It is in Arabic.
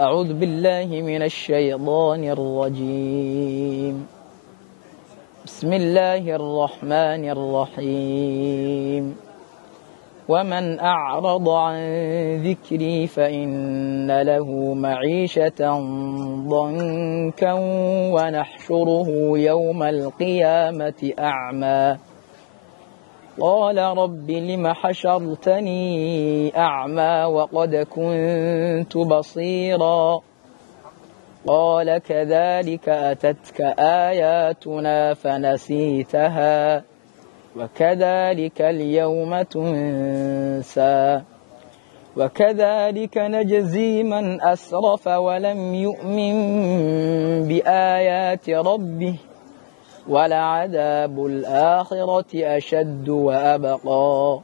أعوذ بالله من الشيطان الرجيم. بسم الله الرحمن الرحيم. ومن أعرض عن ذكري فإن له معيشة ضنكا ونحشره يوم القيامة أعمى قال رب لم حشرتني أعمى وقد كنت بصيرا قال كذلك أتتك آياتنا فنسيتها وكذلك اليوم تنسى وكذلك نجزي من أسرف ولم يؤمن بآيات ربه ولعذاب الآخرة أشد وأبقى.